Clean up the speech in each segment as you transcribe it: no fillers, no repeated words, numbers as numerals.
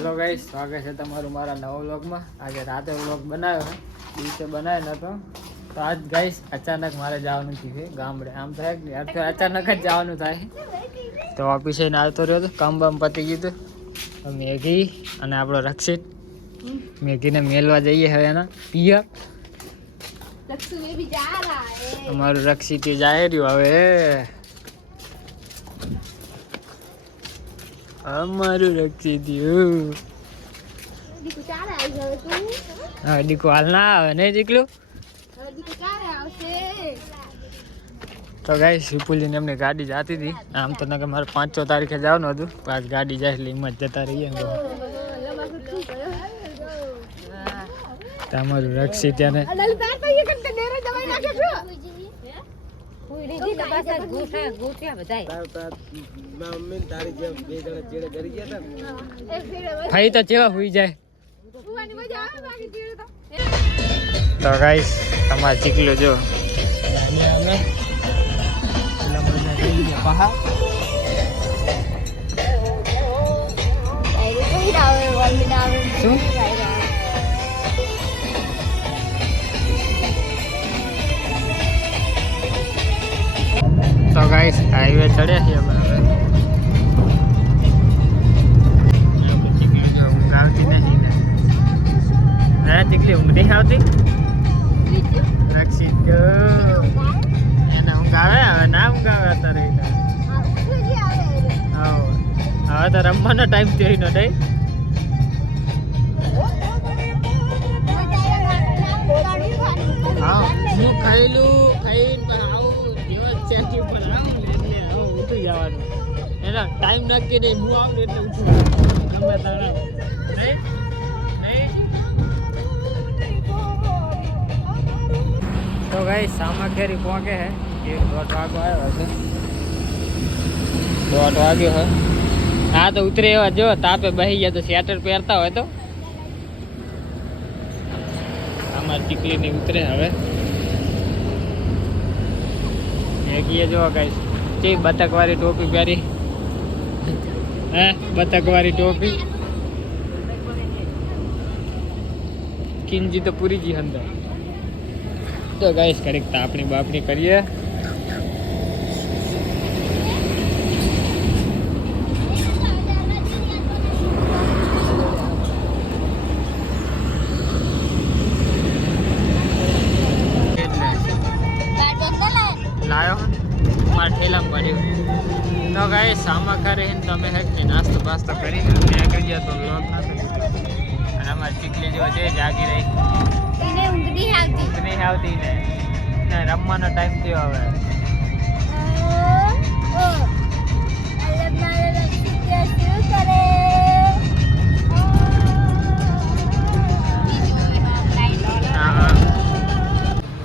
Hello guys, સ્વાગત છે તમારું મારા નવા વ્લોગમાં. આજે રાતે વ્લોગ બનાવ્યો છે, દિવસે બનાવ્યો નહોતો. તો આજ ગાઈસ અચાનક મારે જવાનું થયું ગામડે. આમ થાય કે અચાનક જ જવાનું થાય. તો ઓફિસે આવતો રહ્યો હતો, કામ બામ પતી ગયું હતું. મેગી અને આપણો રક્ષિત મેગીને મેલવા જઈએ હવે એના પિયા. અમારું રક્ષિત જાય રહ્યું હવે. અમારું રક્ષિત દીકુ હાલ ના આવે નહીં દીકલું. તો ગાઈસ વિપુલજીને એમની ગાડી જાતી હતી. આમ તો ના મારે 5-6 તારીખે જવાનું હતું, પાંચ ગાડી જાય એટલે એમાં જ જતા રહીએ. તમારું રક્ષિત ત્યાં ભાઈ તો ચેવા હુઈ જાય. તો ગાઈસ તમારે ચીકલો જો તો ગાઈસ હાઈવે ચડ્યા છીએ અમે હવે. ચીકલી જો ઊંઘ આવતી નહીં ને. ના ચીકલી ઊંઘ નહીં આવતી. રક્ષિત એને ઊંઘ આવે હવે ના ઊંઘ આવે અત્યારે. હવે તો રમવાનો ટાઈમ થયો નો નહીં. હા હું ખાઈલું ખાઈને આવું જેવા ચેકી પર આવું એટલે હવે ઉઠી જવાનું. એના ટાઈમ નક્કી નહીં, હું આવું એટલે ઉઠું ગમે તારા નહીં. તો ગાઈસ સામગ્રી પહોંચે હે 1:30 વાગો આવ્યો હશે. 1:30 વાગ્યો હે. હા તો ઉતરે એવા જો તાપે બહી ગયા તો સ્વેટર પહેરતા હોય તો અમારી ચીકલી ની ઉતરે હવે. મેગીએ જો ગાઈસ ચી બતકવાળી ટોપી પહેરી. હે બતકવાળી ટોપી કિંજી તો પૂરી જી અંદર. તો ગાઈસ કડીક તાપણી બાપણી કરીએ. લાયો મારા ઠેલા પડ્યો. તો ગાઈસ સામા કરે તમે હેક નાસ્તો બાસ્તો કરી ત્યાં કરી ગયા તો લોક ના કરી. અને અમારી ચીકલી જેવો છે જાગી રહી. નહીં આવતી ને રમવાનો ટાઈમ થયો હવે.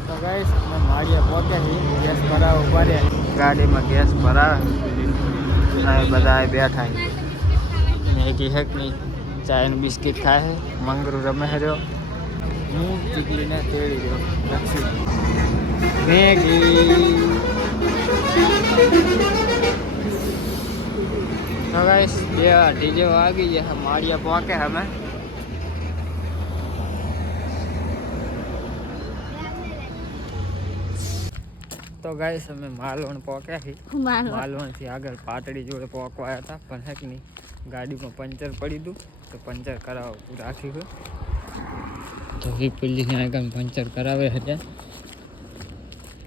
તો ગાઈસ અમે માળિયા પહોંચે ગેસ ભરાવા ઉભા રહ્યા. ગાડીમાં ગેસ ભરાવે બધા બેઠા. મેગી હેક નહીં ચાય ને બિસ્કિટ ખાય છે. મંગરું રમે રહ્યો. હું ચીકલીને તેડી રહ્યો રક્ષિત મેગી. તો ગાઈસ 2:30 વાગી ગયા. માળિયા પહોંચે અમે. તો ગાઈસ અમે માલવણ પહોંચ્યા છીએ. માલવણથી આગળ પાટડી જોડે પહોંચવાયા હતા પણ હેક નહીં ગાડીમાં પંચર પડી હતું તો પંચર કરાવવું રાખ્યું. તો વિપુલજીને આગળ પંચર કરાવે હતા.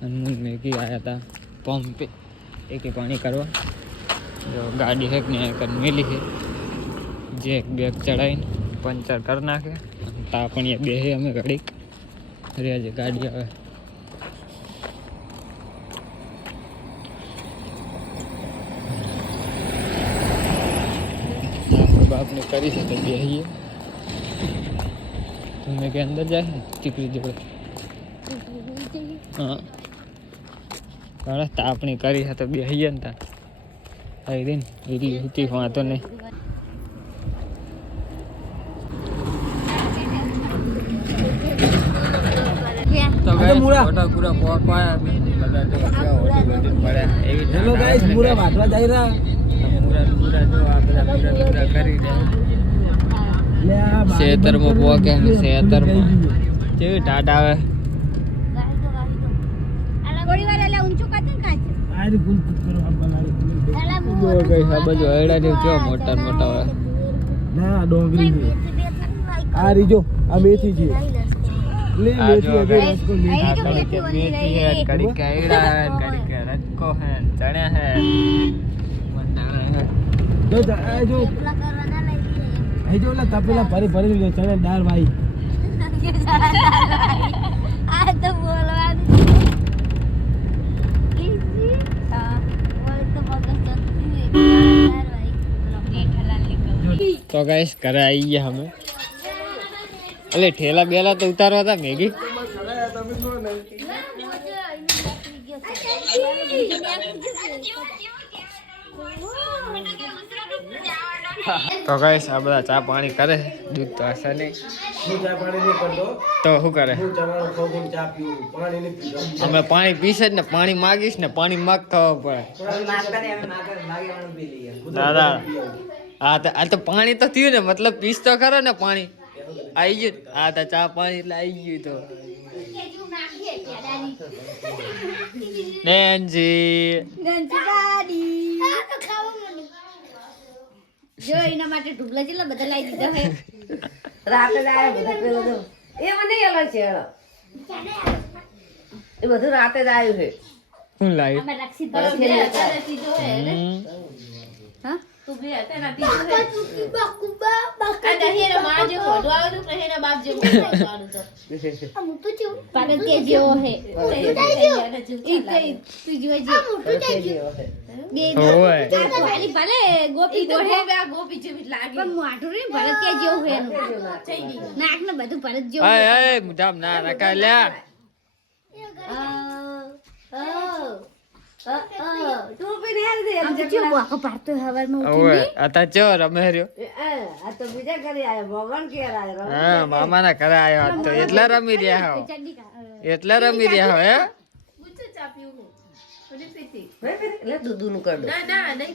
અનમોલ મેગી આવ્યા હતા પંપે એકે પાણી કરવા. જો ગાડી હેક ને આગળ મેલી છે જેક બેગ ચડાવીને પંચર કરી નાખે. તાપણીએ બેસે અમે ઘડીક રહ્યા છે ગાડી આવે. બાપને કરી છે તો બેહીએ. તમે કે અંદર જાય ને ચીકલી જોડે. હા ઘણા તાપણી કરી છે તો બેહીએ ને ત્યાં થઈ દે ને એટલી હતી વાંધો નહીં. તો ગાઈસ ફોટા પૂરા પોપાયા બધા તો હોટી પડ્યા એવી. હેલો ગાઈસ મુરા વાટવા જઈ રહ્યા. મુરા જો આ બધા મુરા કરી દે. ખેતરમાં પોકે ને ખેતરમાં કેવી ટાટ આવે. મોટા મોટા હોય. ના ડોંગરી છે આ રીજો આ મેથી છે લે મેથી અબે રસકો मेथी है, कड़ी कैड़ा है, कड़ी के रक्को है, चने है, જો આ જો એ જો લા તપેલા ભરી ભરી લે ચણે દાળ ભાઈ આ તો બોલવાનું ઈજી હા બોલ તો મગજ ચતુરી યાર ભાઈ લોકે ઠેલા નીકળ. तो गाइस घरे आई गया हमें. अरे ठेला बेला तो उतारवा था मैगी. तो गाइस आ बड़ा चा पानी करे दूध तो ऐसा नहीं હું ચા પાણી નહીં કરતો तो શું કરે હું ચવાણો ખાઉં ચા પીઉં પાણી નહીં પીતો અમે પાણી પીશે જ ને પાણી માગીશ ને પાણી માગ ખાવા પડે દાદા આ તો પાણી તો થયું ને મતલબ પીસ તો ખરો ને પાણી આવી ગયું આ તો ચા પાણી એટલે આવી ગયું તો નેન્સી જો એના માટે ઢુકલા જેટલા બધા લાવી દીધા હે રાતે જ આવ્યો બધું પેલો તો એ મને અલગ છે હેડો. એ બધું રાતે જ આવ્યું છે હું લાવી અમે રક્ષિત બસ ભરો ખેલી દે હતા. તીજો હે ને હા તું બે હતા ના તીજો છે આ દહેરા માં જે ફોટો આવ્યો તો દહેરા બાપ જે ફોટો આવ્યો તો પાગલ કે જેવો હે તું જોજે બે ઓય વાલી ભલે ગોપી તો હે ગોપી જેવી લાગે પણ મોઢું રે ભરત કે જેવું હે એનું નાક ને બધું ભરત જેવું આય આય મુજામ ના રખાય લ્યા તું પણ હેર દે આમ તો કેવો વાકો પાડતો હવારમાં ઓય ઉઠીને આતા ચો રમે રહ્યો આ તો બીજા ઘરે આવ્યો ભગવાન ઘેર આવ્યો હા મામાના ઘરે આવ્યો આજ તો એટલા રમી રહ્યા હો ચડ્ડી કા એટલા રમી રહ્યા હો હે એટલે દૂધનું કાઢો નહીં